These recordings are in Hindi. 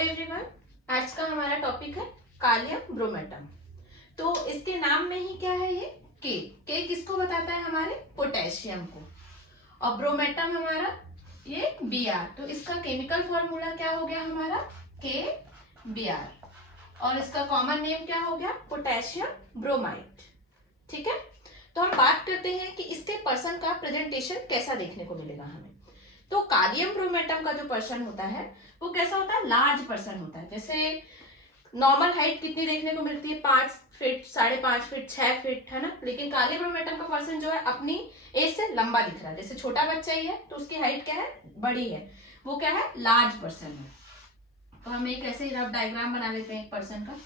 एवरीवन, आज का हमारा टॉपिक है कालियम ब्रोमेटम। तो इसके नाम में ही क्या है, ये के किसको बताता है, हमारे पोटेशियम को, और ब्रोमेटम हमारा ये Br। तो इसका केमिकल फॉर्मूला क्या हो गया हमारा, KBr, और इसका कॉमन नेम क्या हो गया, पोटेशियम ब्रोमाइड। ठीक है, तो हम बात करते हैं कि इसके पर्सन का प्रेजेंटेशन कैसा देखने को मिलेगा हमें। तो कालियम ब्रोमेटम का जो पर्सन होता है वो कैसा होता है, लार्ज पर्सन होता है। जैसे नॉर्मल हाइट कितनी देखने को मिलती है, 5 फीट, 5.5 फीट, 6 फीट, है ना। लेकिन कालियम ब्रोमेटम का पर्सन जो है अपनी एज से लंबा दिख रहा है। जैसे छोटा बच्चा ही है तो उसकी हाइट क्या है, बड़ी है, वो क्या है, लार्ज पर्सन है। तो हम एक ऐसे ही रफ डायग्राम बना लेते हैं एक पर्सन का।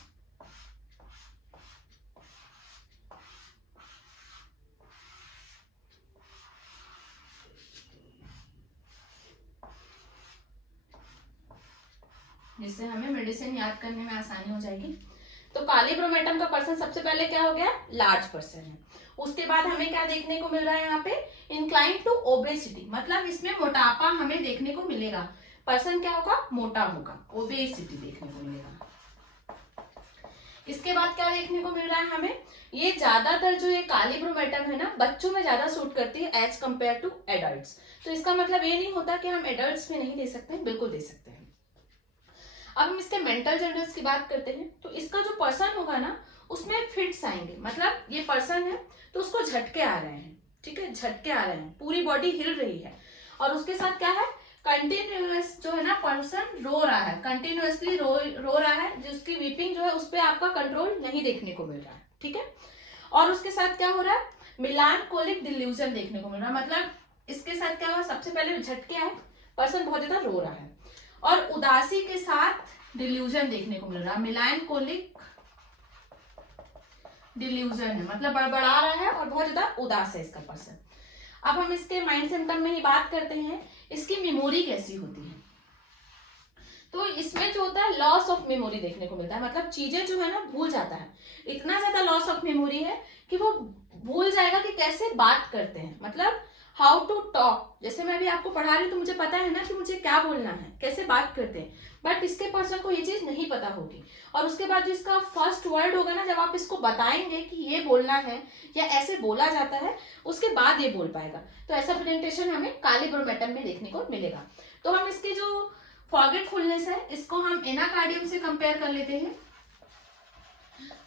जिससे हमें मेडिसिन याद करने में आसानी हो जाएगी। तो काली ब्रोमेटम का पर्सन सबसे पहले क्या हो गया, लार्ज पर्सन है। उसके बाद हमें क्या देखने को मिल रहा है यहाँ पे, इंक्लाइन टू ओबेसिटी, मतलब इसमें मोटापा हमें देखने को मिलेगा। पर्सन क्या होगा, मोटा होगा, ओबेसिटी देखने को मिलेगा। इसके बाद क्या देखने को मिल रहा है हमें, ये ज्यादातर जो ये काली ब्रोमेटम है ना, बच्चों में ज्यादा सूट करती है एज कंपेयर टू एडल्ट्स। तो इसका मतलब ये नहीं होता कि हम एडल्ट्स में नहीं दे सकते, बिल्कुल दे सकते हैं। अब हम इसके मेंटल जनरल्स की बात करते हैं। तो इसका जो पर्सन होगा ना, उसमें फिट्स आएंगे, मतलब ये पर्सन है तो उसको झटके आ रहे हैं, ठीक है, झटके आ रहे हैं, पूरी बॉडी हिल रही है। और उसके साथ क्या है, कंटिन्यूअस जो है ना, पर्सन रो रहा है, कंटिन्यूअसली रो रहा है, जिसकी वीपिंग जो है उस पर आपका कंट्रोल नहीं देखने को मिल रहा है। ठीक है, और उसके साथ क्या हो रहा है, मिलानकोलिक डिल्यूजन देखने को मिल रहा है। मतलब इसके साथ क्या हुआ, सबसे पहले झटके आए, पर्सन बहुत ज्यादा रो रहा है, और उदासी के साथ डिल्यूजन देखने को मिल रहा है। मिलानकोलिक डिल्यूजन है, मतलब बड़बड़ा रहा है और बहुत ज्यादा उदास है इसका पर्सन। अब हम इसके माइंड सिम्टम में ही बात करते हैं, इसकी मेमोरी कैसी होती है। तो इसमें जो होता है, लॉस ऑफ मेमोरी देखने को मिलता है, मतलब चीजें जो है ना भूल जाता है। इतना ज्यादा लॉस ऑफ मेमोरी है कि वो भूल जाएगा कि कैसे बात करते हैं, मतलब हाउ टू टॉक। जैसे मैं अभी आपको पढ़ा रही हूँ तो मुझे पता है ना कि मुझे क्या बोलना है, कैसे बात करते हैं, बट इसके पर्सन को ये चीज नहीं पता होगी। और उसके बाद जो इसका फर्स्ट वर्ड होगा ना, जब आप इसको बताएंगे कि ये बोलना है या ऐसे बोला जाता है, उसके बाद ये बोल पाएगा। तो ऐसा प्रेजेंटेशन हमें काली ब्रोमेटम में देखने को मिलेगा। तो हम इसके जो फॉरगेटफुलनेस है, इसको हम एनाकार्डियम से कंपेयर कर लेते हैं।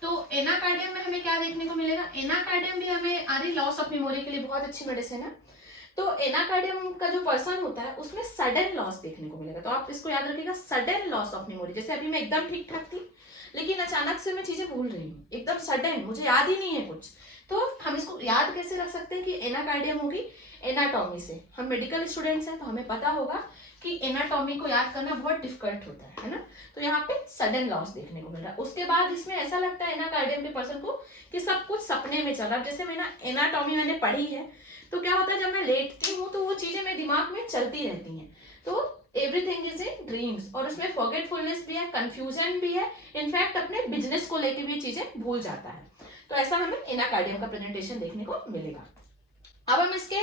तो एनाकार्डियम में हमें क्या देखने को मिलेगा, एनाकार्डियम भी हमें आरी लॉस ऑफ मेमोरी के लिए बहुत अच्छी मेडिसिन है। तो एनाकार्डियम का जो पर्सन होता है उसमें सडन लॉस देखने को मिलेगा। तो आप इसको याद रखिएगा, सडन लॉस ऑफ मेमोरी। जैसे अभी मैं एकदम ठीक ठाक थी, लेकिन अचानक से मैं चीजें भूल रही हूँ, एकदम सडन, मुझे याद ही नहीं है कुछ। तो हम इसको याद कैसे रख सकते हैं कि एनाकार्डियम होगी एनाटॉमी से। हम मेडिकल स्टूडेंट्स हैं तो हमें पता होगा कि एनाटॉमी को याद करना बहुत डिफिकल्ट होता है ना। तो यहाँ पे सडन लॉस देखने को मिल रहा है। उसके बाद इसमें ऐसा लगता है एनाकार्डियम के पर्सन को कि सब कुछ सपने में चल रहा है। जैसे एनाटॉमी मैंने पढ़ी है, तो क्या होता है, जब मैं लेटती हूँ तो वो चीजें मेरे दिमाग में चलती रहती हैं। तो एवरीथिंग इज इन ड्रीम्स, और उसमें फॉरगेटफुलनेस भी है, कंफ्यूजन भी है, इनफैक्ट अपने बिजनेस को लेके भी चीजें भूल जाता है। तो ऐसा हमें एनाकार्डियम का प्रेजेंटेशन देखने को मिलेगा। अब हम इसके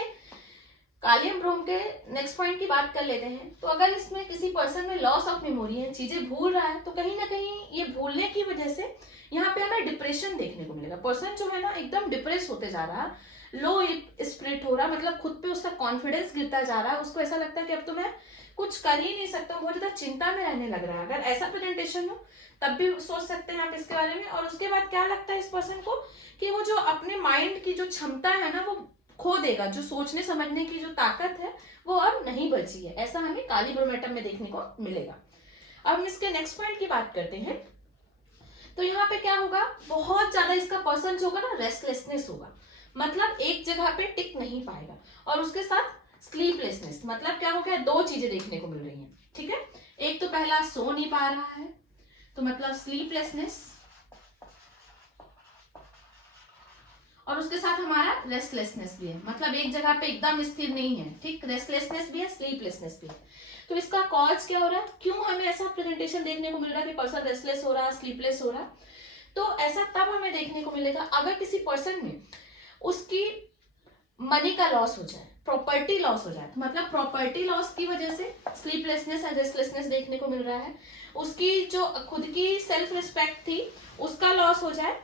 कालियम ब्रोम के नेक्स्ट पॉइंट की बात कर लेते हैं। तो अगर इसमें किसी पर्सन में लॉस ऑफ मेमोरी है, चीजें भूल रहा है, तो कहीं ना कहीं ये भूलने की वजह से यहाँ पे हमें डिप्रेशन देखने को मिलेगा। पर्सन जो है ना एकदम डिप्रेस होते जा रहा है, लो स्पिरिट हो रहा, मतलब खुद पे उसका कॉन्फिडेंस गिरता जा रहा है। उसको ऐसा लगता है कि अब तो मैं कुछ कर ही नहीं सकता हूँ, बहुत ज्यादा चिंता में रहने लग रहा है। अगर ऐसा प्रेजेंटेशन हो तब भी सोच सकते हैं आप इसके बारे में। और उसके बाद क्या लगता है इस पर्सन को कि वो जो अपने माइंड की जो क्षमता है ना, वो खो देगा, जो सोचने समझने की जो ताकत है वो अब नहीं बची है। ऐसा हमें काली ब्रोमेटम में देखने को मिलेगा। अब हम इसके नेक्स्ट पॉइंट की बात करते हैं। तो यहाँ पे क्या होगा, बहुत ज्यादा इसका पर्सन जो होगा ना, रेस्टलेसनेस होगा, मतलब एक जगह पे टिक नहीं पाएगा। और उसके साथ स्लीपलेसनेस, मतलब क्या हो गया, दो चीजें देखने को मिल रही हैं। ठीक है, एक तो पहला सो नहीं पा रहा है, तो मतलब स्लीपलेसनेस, और उसके साथ हमारा रेस्टलेसनेस भी है, मतलब एक जगह पे एकदम स्थिर नहीं है। ठीक, रेस्टलेसनेस भी है, स्लीपलेसनेस भी है। तो इसका कॉज क्या हो रहा है, क्यों हमें ऐसा प्रेजेंटेशन देखने को मिल रहा है कि पर्सन रेस्टलेस हो रहा है, स्लीपलेस हो रहा है। तो ऐसा तब हमें देखने को मिलेगा अगर किसी पर्सन में उसकी मनी का लॉस हो जाए, प्रॉपर्टी लॉस हो जाए, मतलब प्रॉपर्टी लॉस की वजह से स्लीपलेसनेस एंड रेस्टलेसनेस देखने को मिल रहा है, उसकी जो खुद की सेल्फ रिस्पेक्ट थी उसका लॉस हो जाए,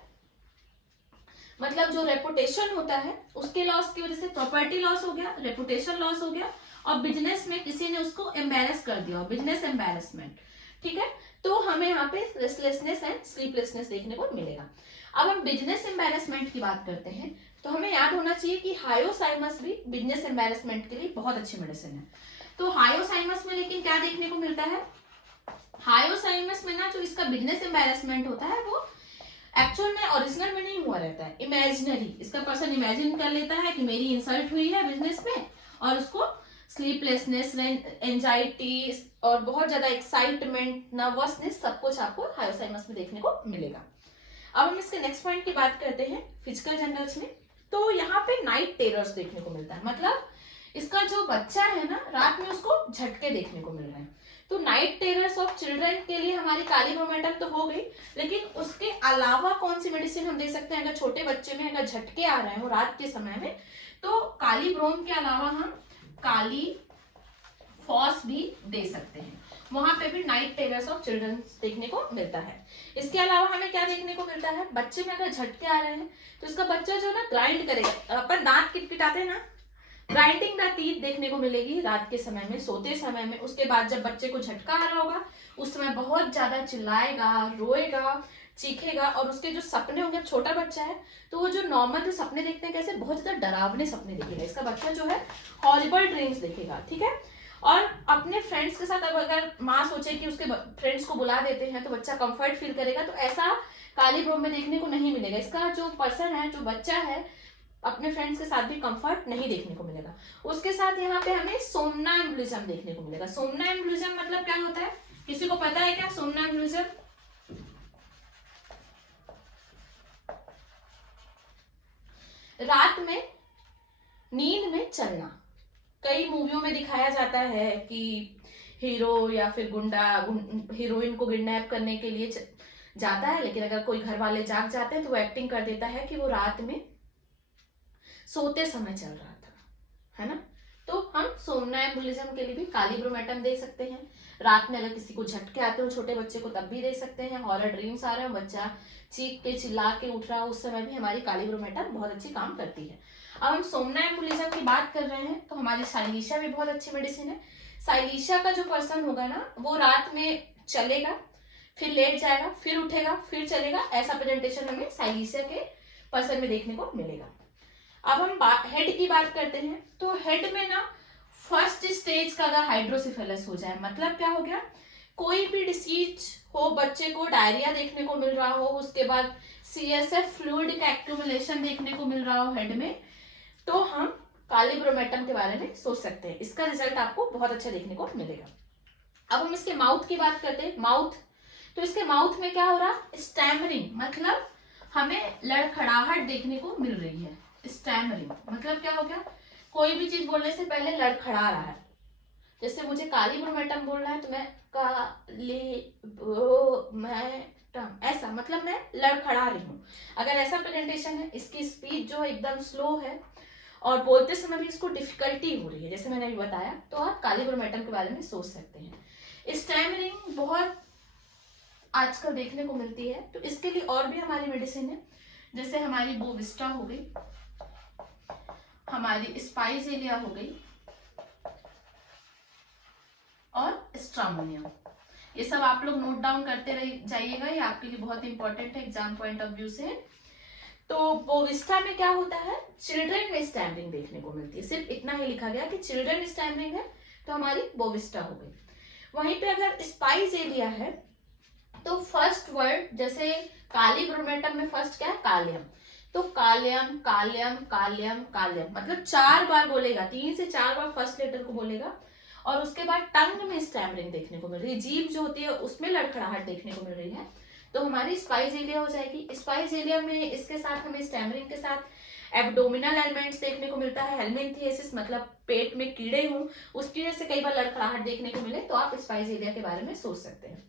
मतलब जो रेपुटेशन होता है उसके लॉस की वजह से प्रॉपर्टी लॉस हो गया, रेपुटेशन लॉस हो गया, और बिजनेस में किसी ने उसको एम्बेरस कर दिया, बिजनेस एम्बेरसमेंट, ठीक है। तो हमें यहाँ पे रेस्टलेसनेस एंड स्लीपलेसनेस देखने को मिलेगा। अब हम बिजनेस एम्बेरसमेंट की बात करते हैं, तो हमें याद होना चाहिए कि हायोसाइमस भी बिजनेस एम्बेरसमेंट के लिए बहुत अच्छी मेडिसिन है। तो हायोसाइमस में लेकिन क्या देखने को मिलता है, हायोसाइमस में ना जो इसका बिजनेस एम्बेरसमेंट होता है वो एक्चुअल में ओरिजिनल में नहीं हुआ रहता है, इमेजिनरी, इसका पर्सन इमेजिन कर लेता है कि मेरी इंसल्ट हुई है बिजनेस में, और उसको स्लीपलेसनेस, एंजाइटी और बहुत ज्यादा एक्साइटमेंट, नर्वसनेस, सब कुछ आपको हायोसाइमस में देखने को मिलेगा। अब हम इसके नेक्स्ट पॉइंट की बात करते हैं फिजिकल जनरल्स में। तो यहाँ पे नाइट टेरर्स देखने को मिलता है, मतलब इसका जो बच्चा है ना रात में उसको झटके देखने को मिल रहे हैं। तो नाइट टेरर्स ऑफ चिल्ड्रन के लिए हमारी काली ब्रोमेटम तो हो गई, लेकिन उसके अलावा कौन सी मेडिसिन हम दे सकते हैं अगर छोटे बच्चे में अगर झटके आ रहे हो रात के समय में, तो काली ब्रोम के अलावा हम काली फॉस भी दे सकते हैं, वहां पे भी नाइट टेरर्स ऑफ चिल्ड्रन देखने को मिलता है। इसके अलावा हमें क्या देखने को मिलता है, बच्चे में अगर झटके आ रहे हैं तो इसका बच्चा जो ना ग्राइंड करेगा, अपन दांत किटकिटाते हैं ना, ग्राइंडिंग द टीथ देखने को मिलेगी रात के समय में, सोते समय में। उसके बाद जब बच्चे को झटका आ रहा होगा उस समय बहुत ज्यादा चिल्लाएगा, रोएगा, चीखेगा, और उसके जो सपने होंगे, छोटा बच्चा है तो वो जो नॉर्मल जो सपने देखते हैं कैसे, बहुत ज्यादा डरावने सपने देखेगा, इसका बच्चा जो है हॉरिबल ड्रीम्स देखेगा, ठीक है। और अपने फ्रेंड्स के साथ अब अगर माँ सोचे कि उसके फ्रेंड्स को बुला देते हैं तो बच्चा कंफर्ट फील करेगा, तो ऐसा काली ब्रोम में देखने को नहीं मिलेगा। इसका जो पर्सन है, जो बच्चा है, अपने फ्रेंड्स के साथ भी कंफर्ट नहीं देखने को मिलेगा। उसके साथ यहाँ पे हमें सोमनाम्बुलिज्म देखने को मिलेगा। सोमनाम्बुलिज्म मतलब क्या होता है, किसी को पता है क्या सोमनाम्बुलिज्म? रात में नींद में चलना, कई मूवियों में दिखाया जाता है कि हीरो या फिर गुंडा हीरोइन को किडनैप करने के लिए जाता है, लेकिन अगर कोई घर वाले जाग जाते हैं तो वो एक्टिंग कर देता है कि वो रात में सोते समय चल रहा था, है ना। तो हम सोमनाम्बुलिज्म के लिए भी काली ब्रोमेटम दे सकते हैं। रात में अगर किसी को झटके आते हो छोटे बच्चे को तब भी दे सकते हैं। हॉरर ड्रीम्स आ रहे हो, बच्चा चीख के चिल्ला के उठ रहा हो, उस समय भी हमारी काली ब्रोमेटम बहुत अच्छी काम करती है। अब हम सोमनाम्बुलिज्म की बात कर रहे हैं तो हमारी साइलीशिया भी बहुत अच्छी मेडिसिन है। साइलीशिया का जो पर्सन होगा ना वो रात में चलेगा, फिर लेट जाएगा, फिर उठेगा, फिर चलेगा, ऐसा प्रेजेंटेशन हमें साइलीशिया के पर्सन में देखने को मिलेगा। अब हम हेड की बात करते हैं, तो हेड में ना फर्स्ट स्टेज का अगर हाइड्रोसिफेलस हो जाए, मतलब क्या हो गया, कोई भी डिसीज हो, बच्चे को डायरिया देखने को मिल रहा हो, उसके बाद CSF फ्लूइड का एक्यूमुलेशन देखने को मिल रहा हो हेड में, तो हम काली ब्रोमेटम के बारे में सोच सकते हैं। इसका रिजल्ट आपको बहुत अच्छा देखने को मिलेगा। अब हम इसके माउथ की बात करते हैं। माउथ, तो इसके माउथ में क्या हो रहा, स्टैमरिंग, मतलब हमें लड़खड़ाहट देखने को मिल रही है। स्टैमरिंग मतलब क्या हो गया, कोई भी चीज बोलने से पहले लड़खड़ा रहा है। जैसे मुझे काली ब्रोमेटम बोलना है तो मैं काली ब्रोमेटम, ऐसा मतलब मैं लड़खड़ा रही हूँ। अगर ऐसा प्रेजेंटेशन है, इसकी स्पीड जो एकदम स्लो है और बोलते समय भी इसको डिफिकल्टी हो रही है, जैसे मैंने अभी बताया, तो आप काली ब्रोमेटम के बारे में सोच सकते हैं। स्टैमरिंग बहुत आजकल देखने को मिलती है, तो इसके लिए और भी हमारी मेडिसिन है, जैसे हमारी बोविस्टा हो गई, हमारी स्पाइजेलिया हो गई और स्ट्रामोनियम। ये सब आप लोग नोट डाउन करते रह जाइएगा, ये आपके लिए बहुत इंपॉर्टेंट है एग्जाम पॉइंट ऑफ व्यू से। तो बोविस्टा में क्या होता है, चिल्ड्रन में स्टैमरिंग देखने को मिलती है, सिर्फ इतना ही लिखा गया कि चिल्ड्रन स्टैमरिंग है तो हमारी बोविस्टा हो गई। वहीं पे अगर स्पाइजेलिया है तो फर्स्ट वर्ड, जैसे काली ब्रोमेटम में फर्स्ट क्या है, कालियम, तो कालियम कालियम कालियम कालियम, मतलब 4 बार बोलेगा, 3 से 4 बार फर्स्ट लेटर को बोलेगा। और उसके बाद टंग में स्टैमरिंग देखने को मिल रही है, जीभ जो होती है उसमें लड़खड़ाहट देखने को मिल रही है, तो हमारी स्पाइजेलिया हो जाएगी। स्पाइजेलिया में इसके साथ हमें स्टैमरिंग के साथ एब्डोमिनल एलिमेंट्स देखने को मिलता है। हेलमिंथिएसिस मतलब पेट में कीड़े हों, उस कीड़े से कई बार लड़खड़ाहट देखने को मिले तो आप स्पाइजेलिया के बारे में सोच सकते हैं।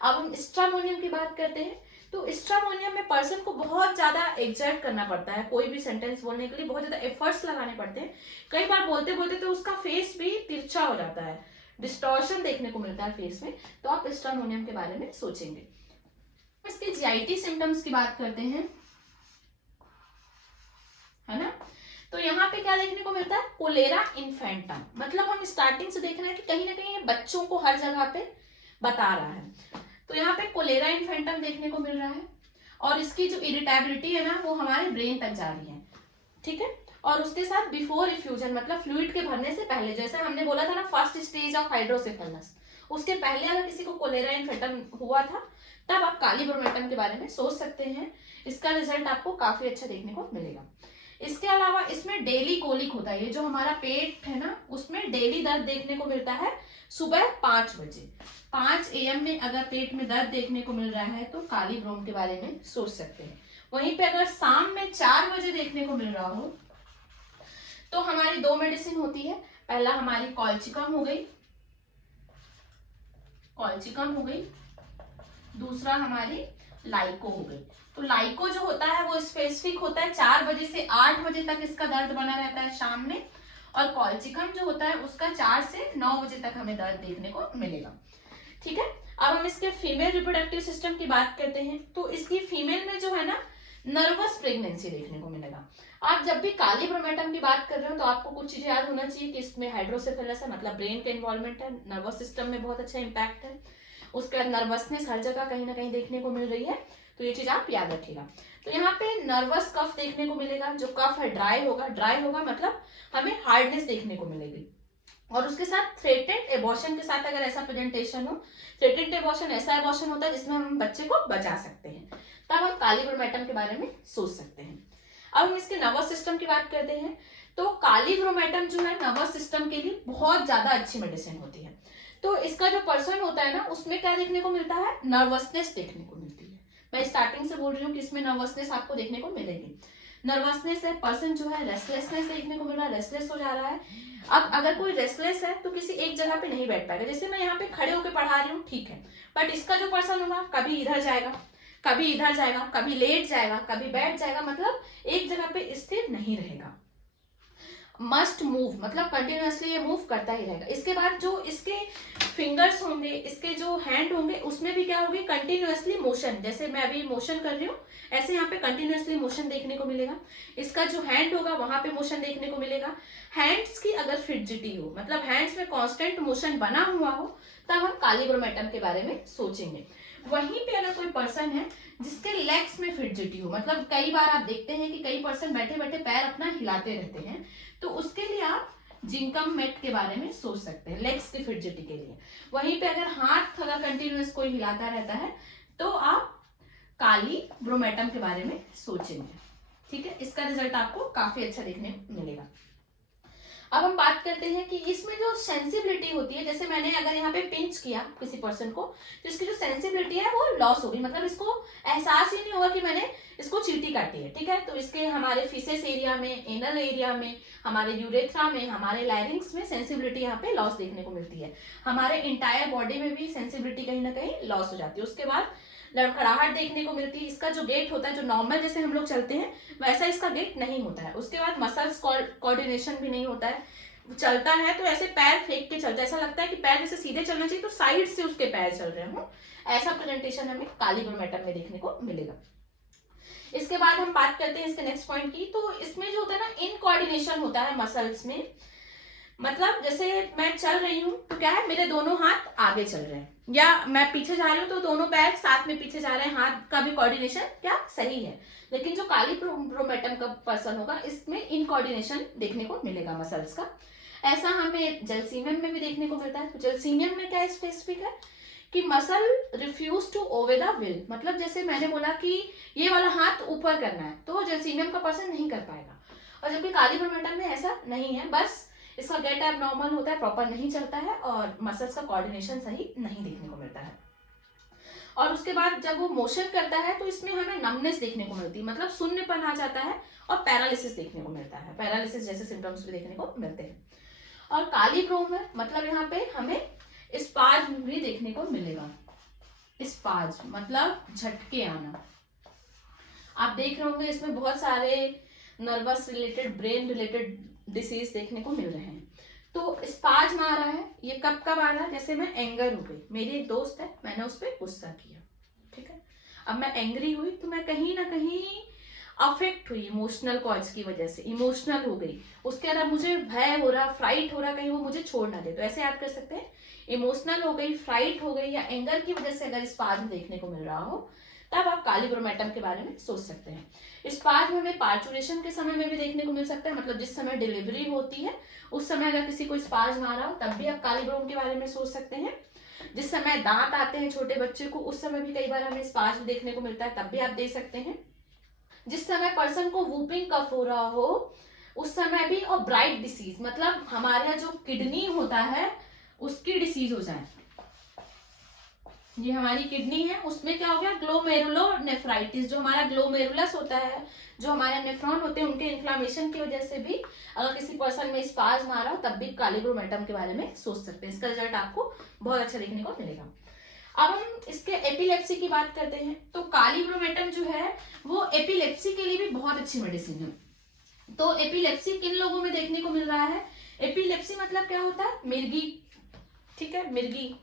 अब हम स्ट्रामोनियम की बात करते हैं, तो स्ट्रामोनियम में पर्सन को बहुत ज्यादा एग्जर्ट करना पड़ता है, कोई भी सेंटेंस बोलने के लिए बहुत ज्यादा एफर्ट्स लगाने पड़ते हैं। कई बार बोलते बोलते तो उसका फेस भी तिरछा हो जाता है, डिस्टॉर्शन देखने को मिलता है फेस में, तो आप स्ट्रामोनियम के बारे में सोचेंगे। इसके जीआईटी सिम्टम्स की बात करते हैं, है ना। तो यहाँ पे क्या देखने को मिलता है, कोलेरा इन्फेंटम, मतलब हम स्टार्टिंग से देख रहे हैं कि कहीं ना कहीं ये बच्चों को हर जगह पे बता रहा है। तो यहाँ पे कोलेरा इन्फेंटम देखने को मिल रहा है, और इसकी जो इरिटेबिलिटी है ना वो हमारे ब्रेन तक जा रही है, ठीक है। और उसके साथ बिफोर इफ्यूजन, मतलब फ्लूइड के भरने से पहले, जैसे हमने बोला था ना फर्स्ट स्टेज ऑफ हाइड्रोसेफेलस, उसके पहले अगर किसी को कोलेरा इन्फेंटम हुआ था तब आप काली ब्रोमेटम के बारे में सोच सकते हैं। इसका रिजल्ट आपको काफी अच्छा देखने को मिलेगा। इसके अलावा इसमें डेली कोलिक होता है, ये जो हमारा पेट है ना उसमें डेली दर्द देखने को मिलता है। सुबह 5 बजे 5 AM में अगर पेट में दर्द देखने को मिल रहा है तो काली ब्रोम के बारे में सोच सकते हैं। वहीं पे अगर शाम में 4 बजे देखने को मिल रहा हो तो हमारी 2 मेडिसिन होती है। पहला हमारी कॉल्चिकम हो गई, दूसरा हमारी लाइको हो गई। तो लाइको जो होता है वो स्पेसिफिक होता है, 4 बजे से 8 बजे तक इसका दर्द बना रहता है शाम में, और कॉल्चिकम जो होता है उसका 4 से 9 बजे तक हमें दर्द देखने को मिलेगा, ठीक है। अब हम इसके फीमेल रिप्रोडक्टिव सिस्टम की बात करते हैं, तो इसकी फीमेल में जो है ना नर्वस प्रेगनेंसी देखने को मिलेगा। आप जब भी काली ब्रोमेटम की बात कर रहे हो तो आपको कुछ चीजें याद होना चाहिए कि इसमें हाइड्रोसेफेलस है, मतलब ब्रेन का इन्वॉल्वमेंट है, नर्वस सिस्टम में बहुत अच्छा इंपैक्ट है, उसके बाद नर्वसनेस हर जगह कहीं ना कहीं देखने को मिल रही है, तो ये चीज आप याद रखिएगा। तो यहाँ पे नर्वस कफ देखने को मिलेगा, जो कफ है ड्राई होगा मतलब हमें हार्डनेस देखने को मिलेगी। और उसके साथ थ्रेटेंड एबॉर्शन के साथ अगर ऐसा प्रेजेंटेशन हो, थ्रेटेंड एबॉर्शन ऐसा एबॉर्शन होता है जिसमें हम बच्चे को बचा सकते हैं, तब हम काली ब्रोमेटम के बारे में सोच सकते हैं। अब हम इसके नर्वस सिस्टम की बात करते हैं, तो काली ब्रोमेटम जो है नर्वस सिस्टम के लिए बहुत ज्यादा अच्छी मेडिसिन होती है। तो इसका जो पर्सन होता है ना उसमें क्या देखने को मिलता है, नर्वसनेस देखने को मिलती है। मैं स्टार्टिंग से बोल रही हूँ कि इसमें नर्वसनेस आपको देखने को मिलेगी। नर्वसनेस है, पर्सन जो है रेस्टलेसनेस देखने को मिल रहा है, रेस्टलेस हो जा रहा है। अब अगर कोई रेस्टलेस है तो किसी एक जगह पे नहीं बैठ पाएगा, जैसे मैं यहाँ पे खड़े होकर पढ़ा रही हूँ, ठीक है, बट इसका जो पर्सन होगा कभी इधर जाएगा, कभी लेट जाएगा, कभी बैठ जाएगा, मतलब एक जगह पे स्थिर नहीं रहेगा। मस्ट मूव, मतलब कंटिन्यूअसली ये मूव करता ही रहेगा। इसके बाद जो इसके फिंगर्स होंगे, इसके जो हैंड होंगे, उसमें भी क्या होगी, कंटिन्यूअसली मोशन, जैसे मैं अभी मोशन कर रही हूँ ऐसे यहाँ पे कंटिन्यूअसली मोशन देखने को मिलेगा। इसका जो हैंड होगा वहां पे मोशन देखने को मिलेगा। हैंड्स की अगर फिडजिटी हो, मतलब हैंड्स में कांस्टेंट मोशन बना हुआ हो, तब हम काली ब्रोमेटम के बारे में सोचेंगे। वहीं पे अगर कोई पर्सन है जिसके लेग्स में फिडजिटी हो, मतलब कई बार आप देखते हैं कि कई पर्सन बैठे बैठे पैर अपना हिलाते रहते हैं, तो उसके लिए आप जिंकम मेट के बारे में सोच सकते हैं, लेग्स की फिडजिटी के लिए। वहीं पे अगर हाथ अगर कंटिन्यूअस कोई हिलाता रहता है तो आप काली ब्रोमेटम के बारे में सोचेंगे, ठीक है। इसका रिजल्ट आपको काफी अच्छा देखने को मिलेगा। अब हम बात करते हैं कि इसमें जो सेंसिबिलिटी होती है, जैसे मैंने अगर यहाँ पे पिंच किया किसी पर्सन को तो इसकी जो सेंसिबिलिटी है वो लॉस होगी, मतलब इसको एहसास ही नहीं होगा कि मैंने इसको चींटी काटी है, ठीक है। तो इसके हमारे फिसेस एरिया में, एनल एरिया में, हमारे यूरेथ्रा में, हमारे लैरिंग्स में सेंसिबिलिटी यहाँ पे लॉस देखने को मिलती है। हमारे इंटायर बॉडी में भी सेंसिबिलिटी कहीं ना कहीं लॉस हो जाती है। उसके बाद लड़खड़ाहट देखने को मिलती है। इसका जो गेट होता है, जो नॉर्मल जैसे हम लोग चलते हैं वैसा इसका गेट नहीं होता है। उसके बाद मसल्स कोऑर्डिनेशन भी नहीं होता है, चलता है तो ऐसे पैर फेंक के चलता है, ऐसा लगता है कि पैर जैसे सीधे चलना चाहिए तो साइड से उसके पैर चल रहे हो, ऐसा प्रेजेंटेशन हमें काली ब्रोमेटम में देखने को मिलेगा। इसके बाद हम बात करते हैं इसके नेक्स्ट पॉइंट की, तो इसमें जो होता है ना इनकोऑर्डिनेशन होता है मसल्स में, मतलब जैसे मैं चल रही हूँ तो क्या है, मेरे दोनों हाथ आगे चल रहे हैं, या मैं पीछे जा रही हूँ तो दोनों पैर साथ में पीछे जा रहे हैं, हाथ का भी कोऑर्डिनेशन क्या सही है। लेकिन जो काली ब्रोमेटम का पर्सन होगा इसमें इनकोऑर्डिनेशन देखने को मिलेगा मसल्स का। ऐसा हमें जलसीमियम में भी देखने को मिलता है। तो जलसीमियम में क्या स्पेसिफिक है कि muscle refuse to obey the will, मतलब जैसे मैंने बोला कि ये वाला हाथ ऊपर करना है तो जलसीमियम का पर्सन नहीं कर पाएगा, और जबकि काली ब्रोमेटम में ऐसा नहीं है, बस इसका गेट एब नॉर्मल होता है, प्रॉपर नहीं चलता है, और मसल्स का कोऑर्डिनेशन सही नहीं देखने को मिलता है। और उसके बाद जब वो मोशन करता है तो इसमें हमें नमनेस देखने को मिलती है, मतलब शून्यपन आ जाता है, और पैरालिसिस देखने को मिलता है, पैरालिसिस जैसे सिम्टम्स भी देखने को मिलते हैं। और काली ब्रोम में मतलब यहाँ पे हमें स्पाज्म भी देखने को मिलेगा, स्पाज मतलब झटके आना। आप देख रहे होंगे इसमें बहुत सारे nervous related, brain related disease देखने को मिल रहे हैं। तो स्पाज में आ रहा है, ये कब कब आ रहा है, जैसे मैं एंगर हो गई, मेरी एक दोस्त है, मैंने उस पर गुस्सा किया, ठीक है, अब मैं एंग्री हुई तो मैं कहीं ना कहीं अफेक्ट हुई इमोशनल कॉज की वजह से, इमोशनल हो गई, उसके अलावा मुझे भय हो रहा, फ्राइट हो रहा कहीं वो मुझे छोड़ ना दे। तो ऐसे याद कर सकते हैं, इमोशनल हो गई, फ्राइट हो गई या एंगर की वजह से अगर स्पाज्म देखने को मिल रहा हो तब आप कालीब्रोमेटम के बारे में सोच सकते हैं। स्पाज्म हमें पार्चुरेशन के समय में भी देखने को मिल सकता है, मतलब जिस समय डिलीवरी होती है उस समय अगर किसी को स्पाज्म आ रहा हो तब भी आप कालीब्रोम के बारे में सोच सकते हैं। जिस समय दांत आते हैं छोटे बच्चे को उस समय भी कई बार हमें स्पाज्म देखने को मिलता है, तब भी आप दे सकते हैं। जिस समय पर्सन को वूपिंग कफ हो रहा हो उस समय भी, और ब्राइट डिसीज मतलब हमारा जो किडनी होता है उसकी डिसीज हो जाए, ये हमारी किडनी है उसमें क्या हो गया, ग्लोमेरुलोनेफ्राइटिस, जो हमारा ग्लोमेरुलस होता है, जो हमारे नेफ्रॉन होते हैं उनके इन्फ्लामेशन की वजह से भी अगर किसी पर्सन में स्पाज्म आ रहा हो तब भी कालीब्रोमेटम के बारे में सोच सकते हैं। इसका रिजल्ट आपको बहुत अच्छा देखने को मिलेगा। अब हम इसके एपिलेप्सी की बात करते हैं, तो कालीब्रोमेटम जो है वो एपिलेप्सी के लिए भी बहुत अच्छी मेडिसिन है। तो एपिलेप्सी किन लोगों में देखने को मिल रहा है, एपिलेप्सी मतलब क्या होता है, मिर्गी, ठीक है, मिर्गी।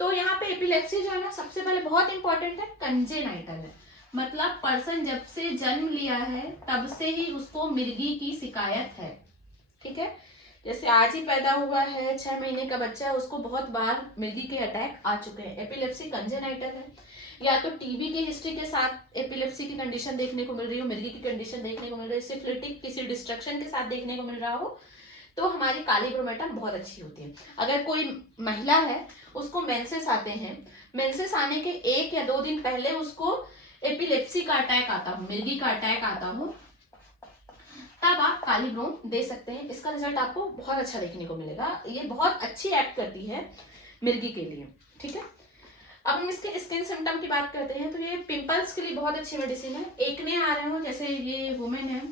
तो यहाँ पे एपिलेप्सी जो है ना सबसे पहले बहुत इंपॉर्टेंट है, कंजेनाइटल है, मतलब पर्सन जब से जन्म लिया है तब से ही उसको मिर्गी की शिकायत है, ठीक है। जैसे आज ही पैदा हुआ है, 6 महीने का बच्चा है, उसको बहुत बार मिर्गी के अटैक आ चुके हैं, एपिलेप्सी कंजेनाइटल है। या तो टीबी की हिस्ट्री के साथ एपिलेप्सी की कंडीशन देखने को मिल रही हो, मिर्गी की कंडीशन देखने को मिल रही है, सिफिलिटिक किसी डिस्ट्रक्शन के साथ देखने को मिल रहा हो, तो हमारी कालीब्रोमेटम बहुत अच्छी होती है। अगर कोई महिला है उसको मेंसेस आते हैं, मेंसेस आने के 1 या 2 दिन पहले उसको एपिलेप्सी का अटैक आता हो, मिर्गी का अटैक आता हो, तब आप कालीब्रोम दे सकते हैं। इसका रिजल्ट आपको बहुत अच्छा देखने को मिलेगा, ये बहुत अच्छी एक्ट करती है मिर्गी के लिए, ठीक है। अब हम इसके स्किन सिम्टम की बात करते हैं, तो ये पिंपल्स के लिए बहुत अच्छी मेडिसिन है। एकने आ रहे हो, जैसे ये वुमेन है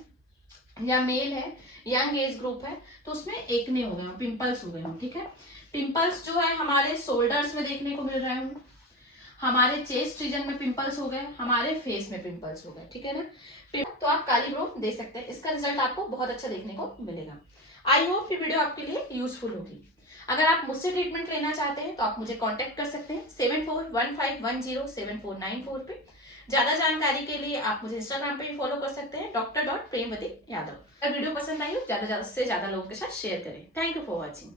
या मेल है, यंग एज ग्रुप है, तो उसमें एकने हो गए, पिंपल्स हो गए हो, ठीक है। पिंपल्स जो है हमारे शोल्डर्स में देखने को मिल रहे हो, हमारे चेस्ट रीजन में पिंपल्स हो गए, हमारे फेस में पिंपल्स हो गए, ठीक है ना, तो आप कालीब्रोम दे सकते हैं। इसका रिजल्ट आपको बहुत अच्छा देखने को मिलेगा। आई होप ये वीडियो आपके लिए यूजफुल होगी। अगर आप मुझसे ट्रीटमेंट लेना चाहते हैं तो आप मुझे कांटेक्ट कर सकते हैं 7415107494 पे। ज्यादा जानकारी के लिए आप मुझे इंस्टाग्राम पे भी फॉलो कर सकते हैं, डॉक्टर.प्रेमवती यादव। अगर वीडियो पसंद आई हो ज्यादा से ज्यादा लोगों के साथ शेयर करें। Thank you for watching.